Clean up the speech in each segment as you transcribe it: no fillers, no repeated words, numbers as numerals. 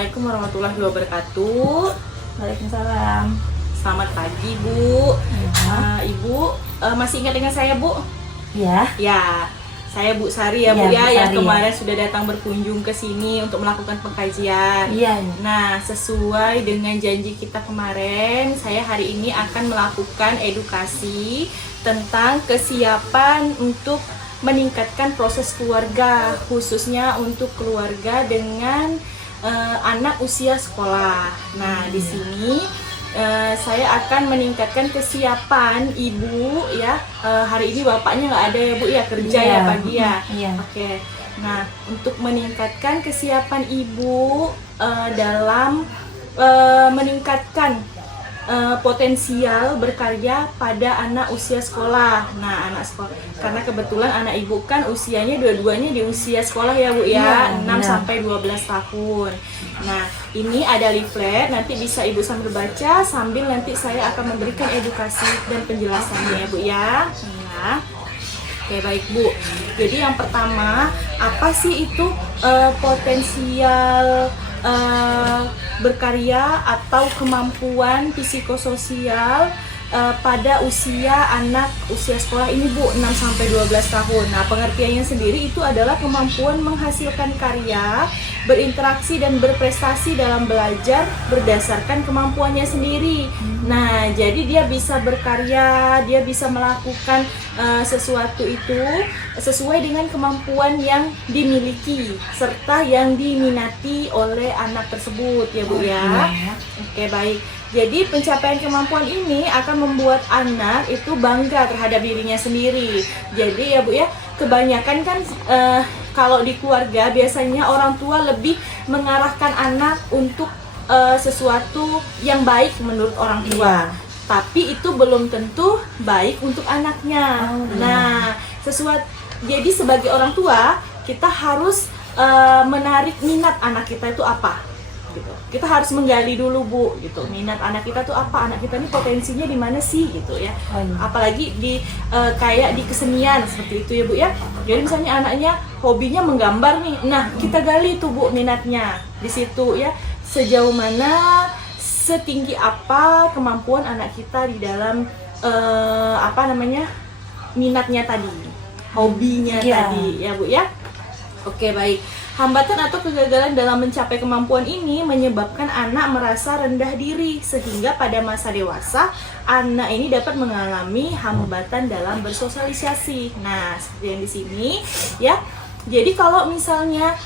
Assalamualaikum warahmatullahi wabarakatuh. Waalaikumsalam. Selamat pagi, Bu. Ya. Ibu masih ingat dengan saya, Bu? Ya. Ya, saya Bu Sari ya, Ya, Bu Bu ya, Sari, yang ya. kemarin sudah datang berkunjung ke sini untuk melakukan pengkajian. Iya. Nah, sesuai dengan janji kita kemarin, saya hari ini akan melakukan edukasi tentang kesiapan untuk meningkatkan proses keluarga, khususnya untuk keluarga dengan anak usia sekolah. Nah, di sini saya akan meningkatkan kesiapan ibu ya. Hari ini bapaknya nggak ada ya, Bu ya, kerja ya pagi ya. Iya. Oke. Nah, untuk meningkatkan kesiapan ibu dalam meningkatkan potensial berkarya pada anak usia sekolah. Nah, anak sekolah, karena kebetulan anak ibu kan usianya dua-duanya di usia sekolah ya, Bu ya, 6 sampai 12 tahun. Nah, ini ada leaflet, nanti bisa ibu sambil baca sambil nanti saya akan memberikan edukasi dan penjelasannya ya, Bu ya. Nah, oke, baik, Bu. Jadi yang pertama, apa sih itu potensial berkarya atau kemampuan psikososial pada usia anak usia sekolah ini, Bu, 6 sampai 12 tahun. Nah, pengertiannya sendiri itu adalah kemampuan menghasilkan karya, berinteraksi dan berprestasi dalam belajar berdasarkan kemampuannya sendiri. Nah, jadi dia bisa berkarya, dia bisa melakukan sesuatu itu sesuai dengan kemampuan yang dimiliki serta yang diminati oleh anak tersebut ya, Bu ya. Oke, baik. Jadi pencapaian kemampuan ini akan membuat anak itu bangga terhadap dirinya sendiri. Jadi ya, Bu ya, kebanyakan kan kalau di keluarga biasanya orang tua lebih mengarahkan anak untuk sesuatu yang baik menurut orang tua. Tapi itu belum tentu baik untuk anaknya. Nah, jadi sebagai orang tua kita harus menarik minat anak kita itu apa, gitu. Kita harus menggali dulu, Bu, gitu. Minat anak kita tuh apa? Anak kita ini potensinya di mana sih, gitu ya. Apalagi di kayak di kesenian seperti itu ya, Bu ya. Jadi misalnya anaknya hobinya menggambar nih. Nah, kita gali tuh, Bu, minatnya di situ ya. Sejauh mana, setinggi apa kemampuan anak kita di dalam minatnya tadi, hobinya tadi ya, Bu ya. Oke, baik. Hambatan atau kegagalan dalam mencapai kemampuan ini menyebabkan anak merasa rendah diri sehingga pada masa dewasa anak ini dapat mengalami hambatan dalam bersosialisasi. Nah, seperti yang di sini ya. Jadi kalau misalnya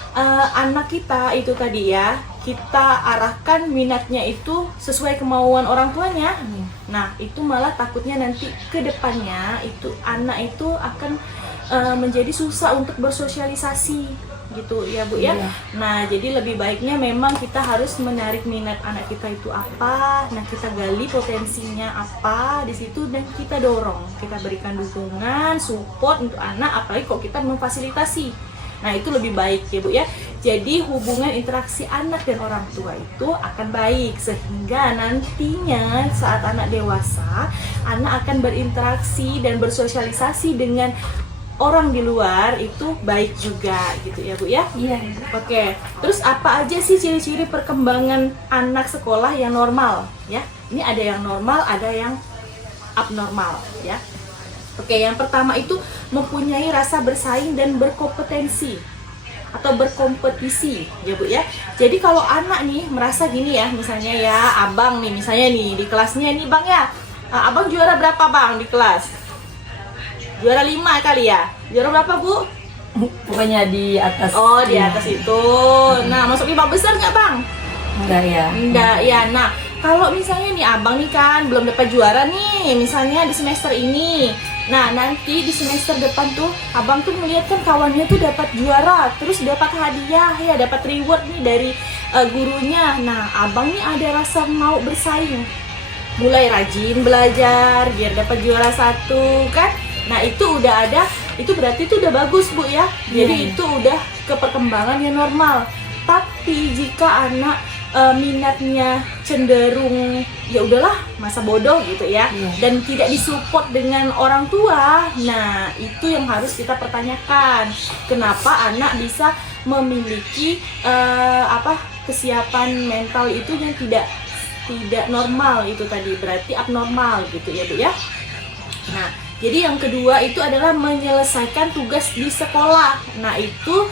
anak kita itu tadi ya, kita arahkan minatnya itu sesuai kemauan orang tuanya. Nah, itu malah takutnya nanti ke depannya itu anak itu akan menjadi susah untuk bersosialisasi gitu ya, Bu ya. Nah, jadi lebih baiknya memang kita harus menarik minat anak kita itu apa. Nah, kita gali potensinya apa di situ dan kita dorong, kita berikan dukungan, support untuk anak, apalagi kok kita memfasilitasi. Nah, itu lebih baik ya, Bu ya. Jadi hubungan interaksi anak dan orang tua itu akan baik sehingga nantinya saat anak dewasa, anak akan berinteraksi dan bersosialisasi dengan orang di luar itu baik juga gitu ya, Bu ya. Iya. Oke, terus apa aja sih ciri-ciri perkembangan anak sekolah yang normal ya? Ini ada yang normal, ada yang abnormal ya. Oke, yang pertama itu mempunyai rasa bersaing dan berkompetensi atau berkompetisi ya, Bu ya. Jadi kalau anak nih merasa gini ya, misalnya ya abang nih, misalnya nih di kelasnya nih, Bang ya, abang juara berapa, Bang, di kelas? Juara 5 kali ya? Juara berapa, Bu? Pokoknya di atas. Oh, di atas itu. Nah, masuk 5 besar nggak, Bang? Enggak ya. Enggak ya. Nah, kalau misalnya nih abang nih kan belum dapat juara nih, misalnya di semester ini. Nah, nanti di semester depan tuh abang tuh melihat kan kawannya tuh dapat juara, terus dapat hadiah ya, dapat reward nih dari gurunya. Nah, abang nih ada rasa mau bersaing. Mulai rajin belajar biar dapat juara 1 kan. Nah, itu udah ada, itu berarti itu udah bagus, Bu ya. Jadi itu udah ke perkembangan yang normal. Tapi jika anak minatnya cenderung ya udahlah masa bodoh gitu ya, dan tidak disupport dengan orang tua, nah itu yang harus kita pertanyakan. Kenapa anak bisa memiliki kesiapan mental itu yang tidak normal, itu tadi berarti abnormal gitu ya Bu ya. Nah, jadi yang kedua itu adalah menyelesaikan tugas di sekolah. Nah, itu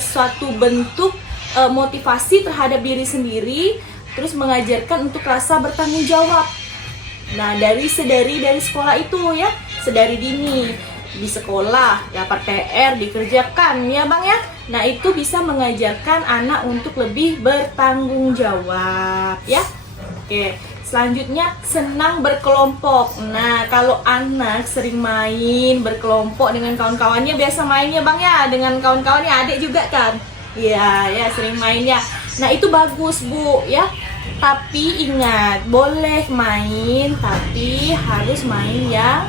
suatu bentuk motivasi terhadap diri sendiri, terus mengajarkan untuk rasa bertanggung jawab. Nah, dari sekolah itu ya, sedari dini di sekolah dapat PR dikerjakan ya Bang ya. Nah, itu bisa mengajarkan anak untuk lebih bertanggung jawab ya. Oke, selanjutnya senang berkelompok. Nah, kalau anak sering main berkelompok dengan kawan-kawannya, biasa mainnya Bang ya dengan kawan-kawannya, adik juga kan? Iya, ya sering main ya. Nah, itu bagus Bu ya. Tapi ingat, boleh main tapi harus main yang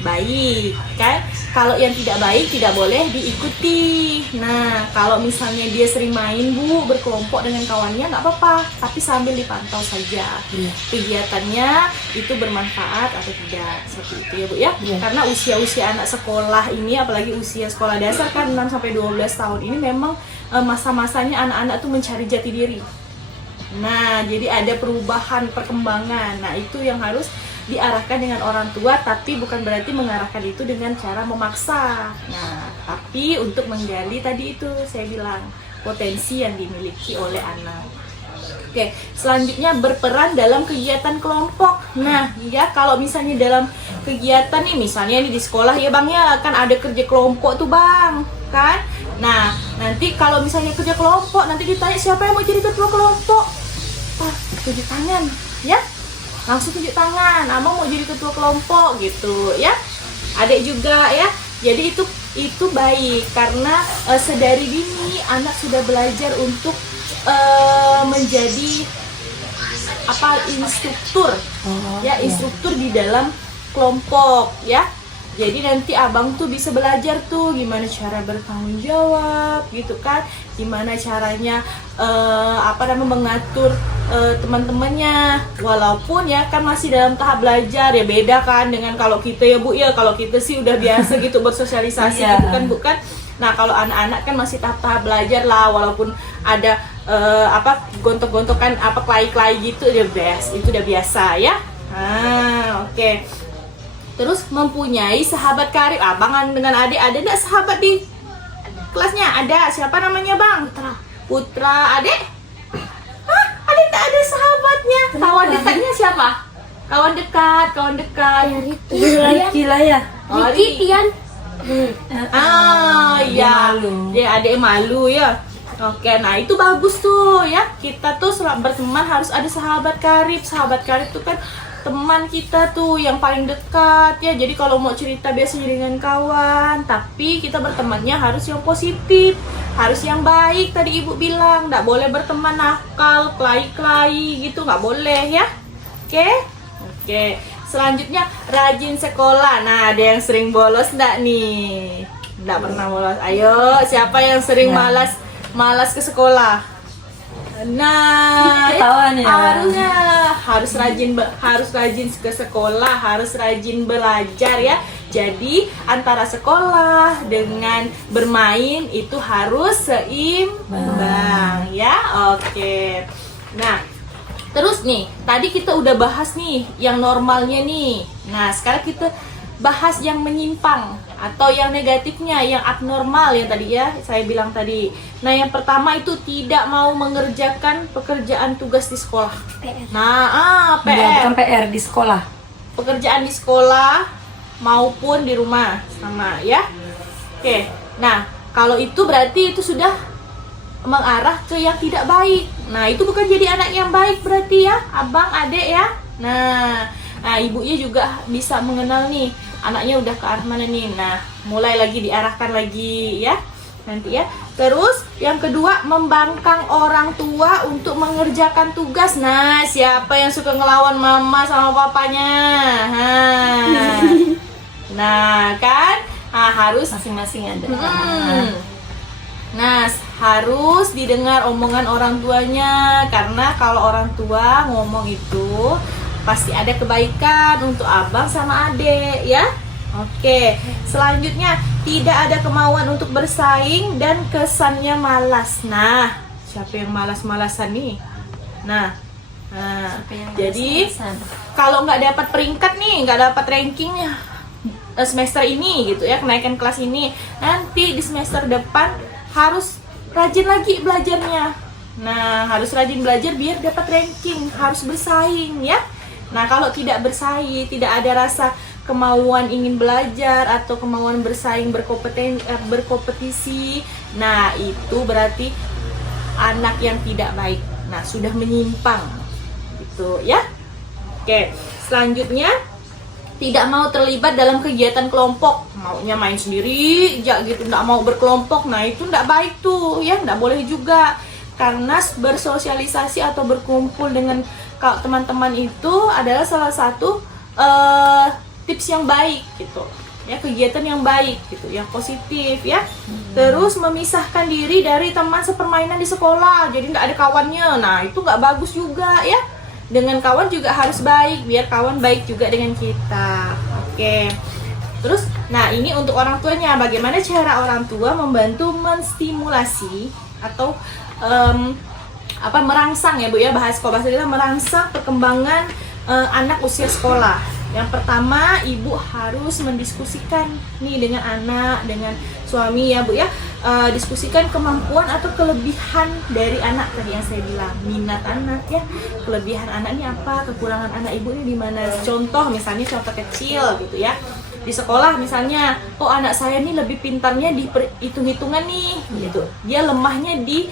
baik kan. Kalau yang tidak baik tidak boleh diikuti. Nah, kalau misalnya dia sering main Bu berkelompok dengan kawannya, nggak apa-apa, tapi sambil dipantau saja kegiatannya itu bermanfaat atau tidak, seperti itu ya Bu ya. Karena usia-usia anak sekolah ini, apalagi usia sekolah dasar kan 6-12 tahun ini memang masa-masanya anak-anak tuh mencari jati diri. Nah, jadi ada perubahan perkembangan. Nah, itu yang harus diarahkan dengan orang tua, tapi bukan berarti mengarahkan itu dengan cara memaksa. Nah, tapi untuk menggali tadi itu saya bilang potensi yang dimiliki oleh anak. Oke, selanjutnya berperan dalam kegiatan kelompok. Nah, ya kalau misalnya dalam kegiatan nih, misalnya ini di sekolah ya Bang ya, kan ada kerja kelompok tuh Bang, kan? Nah, nanti kalau misalnya kerja kelompok, nanti ditanya siapa yang mau jadi ketua kelompok? Tunjuk tangan, ya? Langsung tunjuk tangan, abang mau jadi ketua kelompok gitu ya. Adik juga ya. Jadi itu baik karena sedari dini anak sudah belajar untuk menjadi instruktur ya, instruktur di dalam kelompok ya. Jadi nanti abang tuh bisa belajar tuh gimana cara bertanggung jawab gitu kan, gimana caranya mengatur teman-temannya, walaupun ya kan masih dalam tahap belajar ya, beda kan dengan kalau kita ya Bu ya. Kalau kita sih udah biasa gitu bersosialisasi gitu kan bukan. Nah, kalau anak-anak kan masih tahap-tahap belajar lah, walaupun ada gontok-gontokan klai-klai gitu itu udah biasa ya. Oke. Terus mempunyai sahabat karib. Abang dengan adik ada enggak sahabat di kelasnya? Ada. Siapa namanya Bang? Putra. Adik? Hah? Adik tak ada sahabatnya. Kawan dekatnya siapa? Kawan dekat. Riki lah ya. Riki Tian. Iya. Dia adik malu ya. Oke, nah itu bagus tuh ya. Kita tuh berteman harus ada sahabat karib. Sahabat karib tuh kan teman kita tuh yang paling dekat ya. Jadi kalau mau cerita biasanya dengan kawan, tapi kita bertemannya harus yang positif, harus yang baik. Tadi Ibu bilang nggak boleh berteman nakal, klai-klai gitu, nggak boleh ya. Oke. Selanjutnya rajin sekolah. Nah, ada yang sering bolos nggak nih? Nggak pernah bolos. Ayo, siapa yang sering malas ke sekolah? Nah, harus rajin ke sekolah, harus rajin belajar ya. Jadi antara sekolah dengan bermain itu harus seimbang ya. Oke. Nah, terus nih, tadi kita udah bahas nih yang normalnya nih. Nah, sekarang kita bahas yang menyimpang atau yang negatifnya, yang abnormal yang tadi ya saya bilang tadi. Nah, yang pertama itu tidak mau mengerjakan pekerjaan tugas di sekolah. Nah, PR. Bukan PR di sekolah. Pekerjaan di sekolah maupun di rumah sama ya. Oke. Nah, kalau itu berarti itu sudah mengarah ke yang tidak baik. Nah, itu bukan jadi anak yang baik berarti ya, abang, adik ya. Nah, ibunya juga bisa mengenal nih anaknya udah ke arah mana nih. Nah, mulai lagi diarahkan lagi ya nanti ya. Terus yang kedua, membangkang orang tua untuk mengerjakan tugas. Nah, siapa yang suka ngelawan mama sama papanya? Nah kan, harus masing-masing ada. Nah, harus didengar omongan orang tuanya, karena kalau orang tua ngomong itu pasti ada kebaikan untuk abang sama adik ya. Oke, selanjutnya tidak ada kemauan untuk bersaing dan kesannya malas. Nah, siapa yang malas-malasan nih? Nah, Siapa yang jadi malas-malasan? kalau nggak dapat peringkat nih, nggak dapat rankingnya semester ini gitu ya, kenaikan kelas ini, nanti di semester depan harus rajin lagi belajarnya. Nah, harus rajin belajar biar dapat ranking, harus bersaing ya. Nah, kalau tidak bersaing, tidak ada rasa kemauan ingin belajar atau kemauan bersaing, berkompetisi, nah itu berarti anak yang tidak baik. Nah, sudah menyimpang gitu ya. Oke, selanjutnya tidak mau terlibat dalam kegiatan kelompok, maunya main sendiri aja gitu, nggak mau berkelompok. Nah, itu nggak baik tuh ya, nggak boleh juga, karena bersosialisasi atau berkumpul dengan teman-teman itu adalah salah satu tips yang baik gitu ya, kegiatan yang baik gitu, yang positif ya. Terus memisahkan diri dari teman sepermainan di sekolah, jadi nggak ada kawannya. Nah, itu nggak bagus juga ya. Dengan kawan juga harus baik, biar kawan baik juga dengan kita. Oke. Terus, nah ini untuk orang tuanya, bagaimana cara orang tua membantu menstimulasi atau merangsang ya Bu ya, bahasa kita merangsang perkembangan anak usia sekolah. Yang pertama, ibu harus mendiskusikan nih dengan anak, dengan suami ya Bu ya, diskusikan kemampuan atau kelebihan dari anak tadi yang saya bilang, minat anak ya, kelebihan anak ini apa, kekurangan anak ibu ini di mana. Contoh misalnya contoh kecil gitu ya, di sekolah misalnya, oh anak saya nih lebih pintarnya di hitung-hitungan nih gitu, dia lemahnya di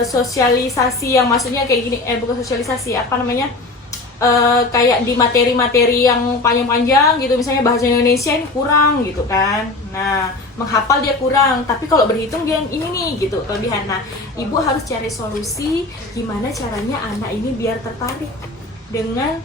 sosialisasi, yang maksudnya kayak gini, bukan sosialisasi, kayak di materi-materi yang panjang-panjang gitu, misalnya bahasa Indonesia ini kurang gitu kan. Nah, menghafal dia kurang, tapi kalau berhitung dia ini nih gitu, kelebihan. Nah, ibu harus cari solusi gimana caranya anak ini biar tertarik dengan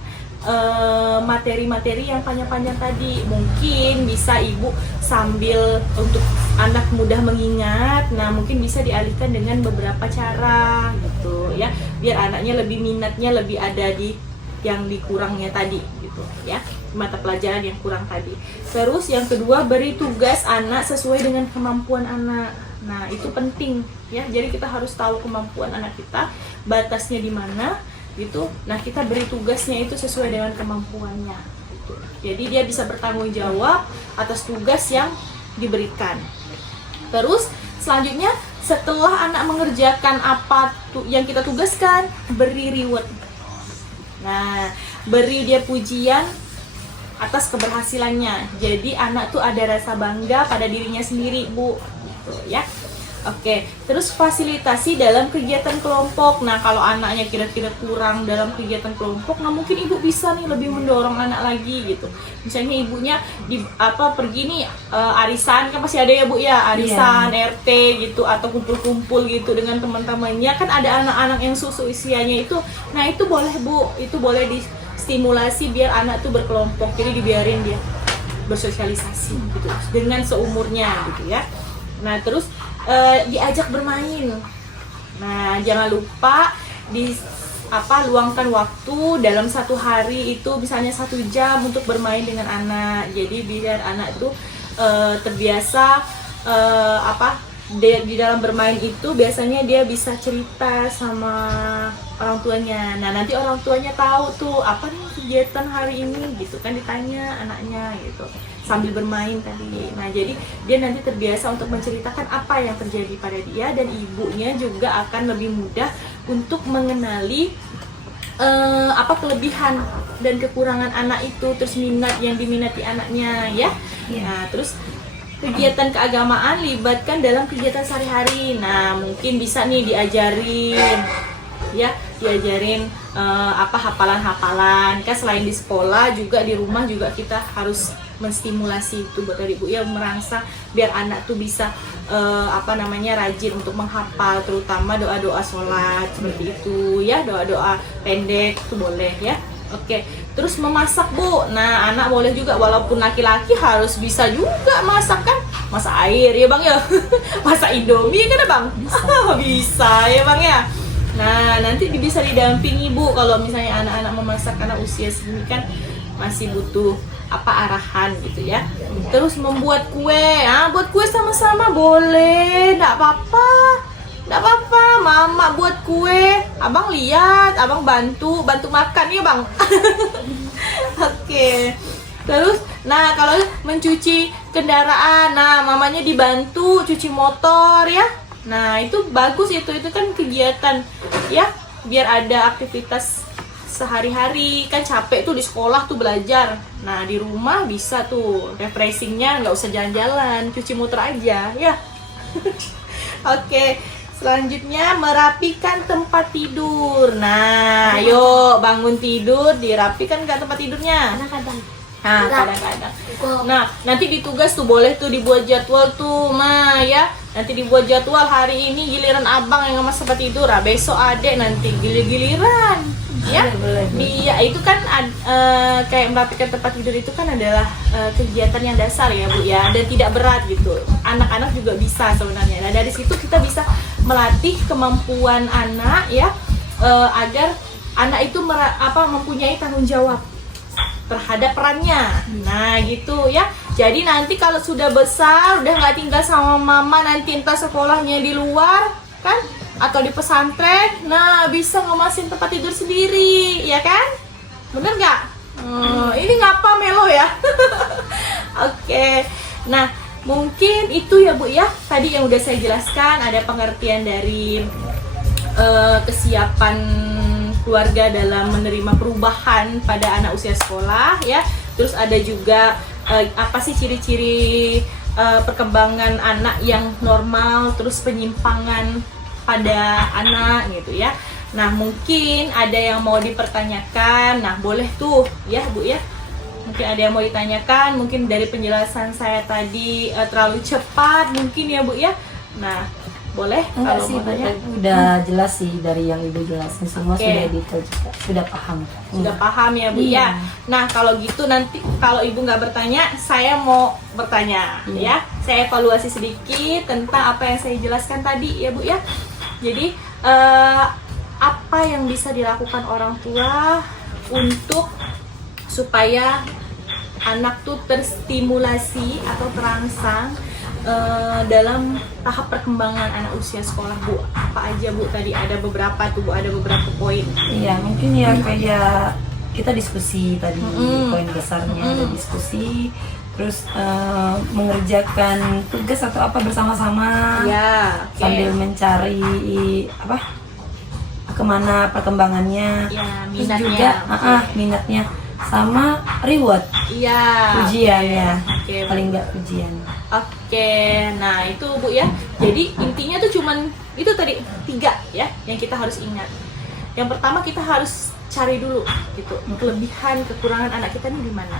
materi-materi yang panjang-panjang tadi. Mungkin bisa ibu sambil untuk anak mudah mengingat, nah mungkin bisa dialihkan dengan beberapa cara gitu ya, biar anaknya lebih minatnya lebih ada di yang dikurangnya tadi gitu ya, mata pelajaran yang kurang tadi. Terus yang kedua, beri tugas anak sesuai dengan kemampuan anak. Nah, itu penting ya, jadi kita harus tahu kemampuan anak kita, batasnya di mana gitu. Nah, kita beri tugasnya itu sesuai dengan kemampuannya gitu. Jadi dia bisa bertanggung jawab atas tugas yang diberikan. Terus selanjutnya, setelah anak mengerjakan apa yang kita tugaskan, beri reward. Nah, beri dia pujian atas keberhasilannya. Jadi anak tuh ada rasa bangga pada dirinya sendiri, Bu. Gitu ya. Oke, terus fasilitasi dalam kegiatan kelompok. Nah, kalau anaknya kira-kira kurang dalam kegiatan kelompok, nah mungkin ibu bisa nih lebih mendorong anak lagi gitu. Misalnya ibunya pergi nih arisan, kan pasti ada ya Bu ya, arisan RT gitu, atau kumpul-kumpul gitu dengan teman-temannya, kan ada anak-anak yang usianya itu. Nah, itu boleh Bu, itu boleh distimulasi biar anak tuh berkelompok. Jadi dibiarin dia bersosialisasi gitu dengan seumurnya gitu ya. Nah, terus diajak bermain. Nah, jangan lupa luangkan waktu dalam satu hari itu misalnya 1 jam untuk bermain dengan anak. Jadi biar anak itu terbiasa di dalam bermain itu biasanya dia bisa cerita sama orang tuanya. Nah, nanti orang tuanya tahu tuh apa nih kegiatan hari ini gitu kan, ditanya anaknya gitu sambil bermain tadi. Nah, jadi dia nanti terbiasa untuk menceritakan apa yang terjadi pada dia, dan ibunya juga akan lebih mudah untuk mengenali kelebihan dan kekurangan anak itu, terus minat yang diminati anaknya ya. Nah, terus kegiatan keagamaan libatkan dalam kegiatan sehari-hari. Nah, mungkin bisa nih diajarin hafalan-hafalan kan, selain di sekolah juga di rumah juga kita harus menstimulasi itu buat dari ibu ya, merangsang biar anak tuh bisa rajin untuk menghafal, terutama doa-doa sholat seperti itu ya, doa-doa pendek itu boleh ya. Oke, terus memasak Bu. Nah, anak boleh juga, walaupun laki-laki harus bisa juga masak kan, masak air ya Bang ya, masak Indomie kan ya Bang, bisa ya Bang ya. Nah, nanti bisa didampingi Bu kalau misalnya anak-anak memasak, karena usia segini kan masih butuh arahan gitu ya. Terus membuat kue, buat kue sama-sama boleh, nggak apa-apa. Nggak apa-apa, mama buat kue, abang lihat, abang bantu makan ya bang. Oke. Terus, nah kalau mencuci kendaraan, nah mamanya dibantu cuci motor ya. Nah itu bagus, itu kan kegiatan ya, biar ada aktivitas sehari-hari. Kan capek tuh di sekolah tuh belajar. Nah di rumah bisa tuh refreshingnya, nggak usah jalan-jalan, cuci motor aja ya. Oke. Selanjutnya merapikan tempat tidur. Nah, ayo bangun tidur, dirapikan nggak tempat tidurnya? Kadang-kadang. Nah, kadang-kadang. Nah, nanti di tugas tuh boleh tuh dibuat jadwal tuh, Ma ya. Nanti dibuat jadwal, hari ini giliran abang yang ngemas tempat tidur, besok adek nanti giliran. Ya, dia itu kan kayak merapikan tempat tidur itu kan adalah kegiatan yang dasar ya Bu ya, dan tidak berat gitu. Anak-anak juga bisa sebenarnya. Nah dari situ kita bisa melatih kemampuan anak ya, agar anak itu mempunyai tanggung jawab terhadap perannya. Nah gitu ya. Jadi nanti kalau sudah besar, udah nggak tinggal sama mama, nanti entah sekolahnya di luar kan, atau di pesantren, nah bisa ngemasin tempat tidur sendiri, ya kan? Bener nggak? Ini ngapa melo ya? Oke, nah mungkin itu ya Bu ya, tadi yang udah saya jelaskan, ada pengertian dari kesiapan keluarga dalam menerima perubahan pada anak usia sekolah ya. Terus ada juga apa sih ciri-ciri perkembangan anak yang normal, terus penyimpangan pada anak gitu ya. Nah mungkin ada yang mau dipertanyakan, nah boleh tuh ya Bu ya, mungkin ada yang mau ditanyakan, mungkin dari penjelasan saya tadi terlalu cepat mungkin ya Bu ya. Nah boleh Enggak kalau sih, mau tanya. udah jelas sih dari yang Ibu jelasin, semua Oke. sudah detail juga, sudah paham. Sudah paham ya Bu Iya. ya. Nah kalau gitu nanti kalau Ibu nggak bertanya, saya mau bertanya ya. Saya evaluasi sedikit tentang apa yang saya jelaskan tadi ya Bu ya. Jadi apa yang bisa dilakukan orang tua untuk supaya anak tuh terstimulasi atau terangsang dalam tahap perkembangan anak usia sekolah Bu? Apa aja Bu? Tadi ada beberapa tuh Bu, ada beberapa poin. Iya, mungkin ya kayak kita diskusi tadi, poin besarnya ada diskusi, terus mengerjakan tugas atau apa bersama-sama, Ya, oke. sambil mencari kemana perkembangannya, Ya, terus minatnya. juga minatnya, sama reward, Iya. pujiannya, Oke. paling nggak pujian. Oke, nah itu Bu ya. Jadi intinya tuh cuman itu tadi 3 ya yang kita harus ingat. Yang pertama kita harus cari dulu gitu kelebihan kekurangan anak kita ini di mana.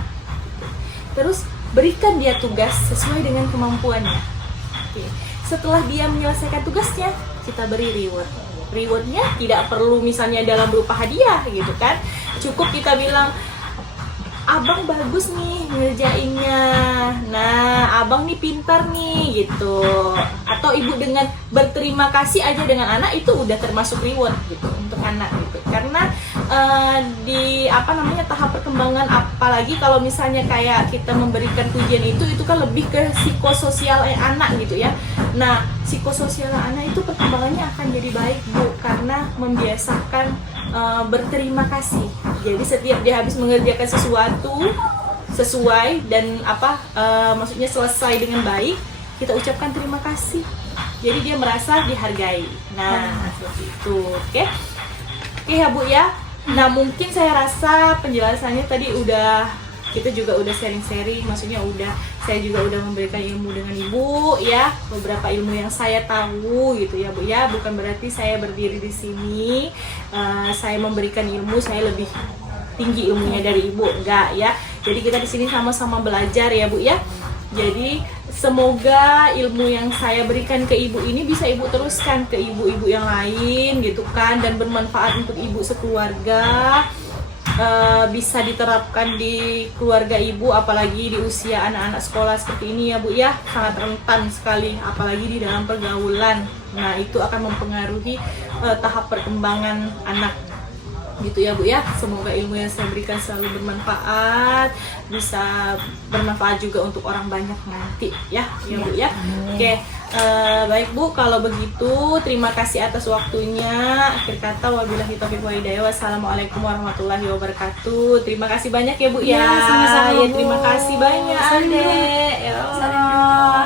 Terus berikan dia tugas sesuai dengan kemampuannya. Oke. Setelah dia menyelesaikan tugasnya, kita beri reward. Rewardnya tidak perlu misalnya dalam berupa hadiah gitu kan. Cukup kita bilang, abang bagus nih ngerjainnya, nah abang nih pintar nih gitu. Atau ibu dengan berterima kasih aja dengan anak itu udah termasuk reward gitu untuk anak gitu. Karena di tahap perkembangan, apalagi kalau misalnya kayak kita memberikan pujian itu kan lebih ke psikososial anak gitu ya. Nah psikososial anak itu perkembangannya akan jadi baik Bu, karena membiasakan berterima kasih. Jadi setiap dia habis mengerjakan sesuatu sesuai dan maksudnya selesai dengan baik, kita ucapkan terima kasih. Jadi dia merasa dihargai. Nah, seperti itu. Oke ya Bu ya. Nah, mungkin saya rasa penjelasannya tadi kita juga udah sharing-sharing, maksudnya saya juga udah memberikan ilmu dengan Ibu ya, beberapa ilmu yang saya tahu gitu ya Bu ya. Bukan berarti saya berdiri di sini saya memberikan ilmu saya lebih tinggi ilmunya dari Ibu, enggak ya. Jadi kita di sini sama-sama belajar ya Bu ya. Jadi semoga ilmu yang saya berikan ke Ibu ini bisa Ibu teruskan ke ibu-ibu yang lain gitu kan, dan bermanfaat untuk Ibu sekeluarga. Bisa diterapkan di keluarga Ibu, apalagi di usia anak-anak sekolah seperti ini ya Bu ya, sangat rentan sekali apalagi di dalam pergaulan. Nah itu akan mempengaruhi tahap perkembangan anak gitu ya Bu ya. Semoga ilmu yang saya berikan selalu bermanfaat, bisa bermanfaat juga untuk orang banyak nanti ya Bu ya. Oke, baik Bu, kalau begitu terima kasih atas waktunya. Akhir kata wabillahi taufiq wal hidayah. Wassalamualaikum warahmatullahi wabarakatuh. Terima kasih banyak ya Bu ya. Sama-sama, Ya, Bu. terima kasih banyak Salim dulu. Adek. Ya Salim Allah.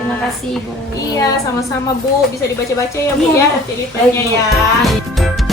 Terima kasih Bu. Iya, sama-sama Bu. Bisa dibaca-baca ya Bu Iya, ya Bu. ceritanya Baik, Bu. ya.